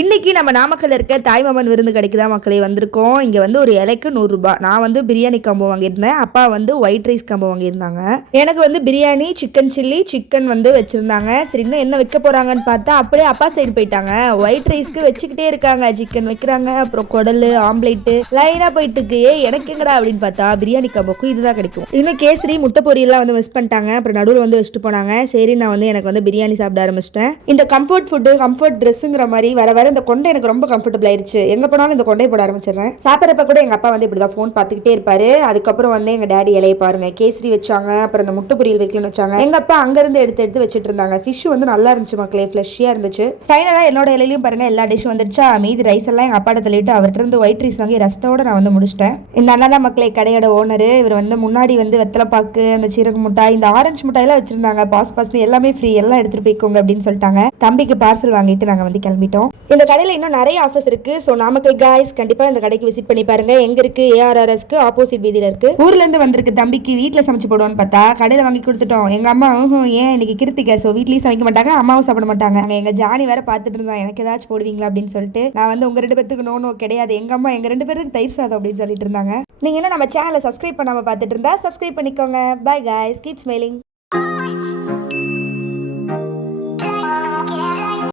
இன்னைக்கு நம்ம நாமக்கல்ல இருக்க தாய்மாமன் விருந்து கடைக்கு மக்களே வந்திருக்கோம். இங்க வந்து ஒரு இலைக்கு 100 ரூபாய். நான் வந்து பிரியாணி காம்போ வாங்கியிருந்தேன். அப்பா வந்து ஒயிட் ரைஸ் காம்போ வாங்கியிருந்தாங்க. எனக்கு வந்து பிரியாணி, சிக்கன் சில்லி, சிக்கன் வந்து வச்சிருந்தாங்க. சரி இன்னும் என்ன வைக்க போறாங்கன்னு பார்த்தா அப்படியே அப்பா சைடு போயிட்டாங்க. ஒயிட் ரைஸ்க்கு வச்சுக்கிட்டே இருக்காங்க. சிக்கன் வைக்கிறாங்க, அப்புறம் குடல், ஆம்லேட் லைனா போயிட்டு இருக்கு. எனக்கு எங்கடா அப்படின்னு பார்த்தா பிரியாணி காம்போக்கு இதுதான் கிடைக்கும். இன்னும் கேசரி, முட்டை பொரியெல்லாம் வந்து மிஸ் பண்ணிட்டாங்க. அப்புறம் நடுவில் வந்து வச்சுட்டு போனாங்க. சரி நான் வந்து எனக்கு வந்து பிரியாணி சாப்பிட ஆரம்பிச்சிட்டேன். இந்த கம்ஃபர்ட் ஃபுட்டு, கம்ஃபர்ட் ட்ரெஸ்ஸுங்கிற மாதிரி வர இந்த கொண்டை எனக்கு ரொம்ப கம்ஃபர்டபிள் ஆயிருச்சு. எங்க போனாலும் இந்த கொண்டை போட ஆரம்பிச்சிடுறேன். சாப்பிட்றப்ப கூட எங்க அப்பா வந்து இப்படிதான் ஃபோன் பார்த்துக்கிட்டே இருப்பாரு. அதுக்கப்புறம் வந்து எங்க டேடி இலையை பாருங்க, கேசரி வச்சாங்க, அப்புறம் இந்த முட்டை பொரியல் வைக்கணும்னு வச்சாங்க. எங்க அப்பா அங்கிருந்து எடுத்து வச்சுட்டு இருந்தாங்க. ஃபிஷ் வந்து நல்லா இருந்துச்சு மக்களே, ஃப்ளஷியா இருந்துச்சு. ஃபைனலா என்னோட இலையிலையும் பாருங்க எல்லா டிஷ்ஷும் வந்துருச்சா. மீதி ரைஸ் எல்லாம் எங்க அப்பாட்ட தள்ளிட்டு அவர்கிட்ட இருந்து ஒயிட் ரைஸ் வாங்கி ரசத்தோட நான் வந்து முடிச்சிட்டேன். இந்த அண்ணா தான் மக்களே கடையோட ஓனர். இவர் வந்து முன்னாடி வந்து வெத்தலை பாக்கு, அந்த சீரக முட்டாய், இந்த ஆரஞ்சு முட்டாயெல்லாம் வச்சிருந்தாங்க. பாஸ் எல்லாமே ஃப்ரீ, எல்லாம் எடுத்துட்டு போய்க்கோங்க அப்படின்னு சொல்லிட்டாங்க. தம்பிக்கு பார்சல் வாங்கிட்டு நாங்க வந்து கிளம்பிட்டோம். இந்த கடையில் இன்னும் நிறைய ஆஃபர்ஸ் இருக்கு. ஸோ நாமக்கல் காய்ஸ் கண்டிப்பா இந்த கடைக்கு விசிட் பண்ணி பாருங்க. எங்க இருக்கு? ARRSக்கு ஆப்போசிட் வீதியில இருக்கு. ஊர்ல இருந்து வந்திருக்கு தம்பிக்கு வீட்டில் சமைச்சு போடுவோன்னு பார்த்தா கடையில் வாங்கி கொடுத்துட்டோம். எங்க அம்மா ஏன் இன்னைக்கு கிருத்திகை, ஸோ வீட்லயும் சமைக்க மாட்டாங்க, அம்மாவும் சாப்பிட மாட்டாங்க. எங்க ஜானி வேற பார்த்துட்டு இருந்தா எனக்கு ஏதாச்சும் போடுவீங்களா அப்படின்னு சொல்லிட்டு நான் வந்து உங்க 2 பேருக்கு நோ கிடையாது, எங்க அம்மா எங்க 2 பேருக்கு தயிர் சாதம் அப்படின்னு சொல்லிட்டு இருந்தாங்க. நீங்க என்ன நம்ம சேனலை சப்ஸ்கிரைப் பண்ணாம பார்த்துட்டு இருந்தா சப்ஸ்கிரைப் பண்ணிக்கோங்க. By guys, keep smiling.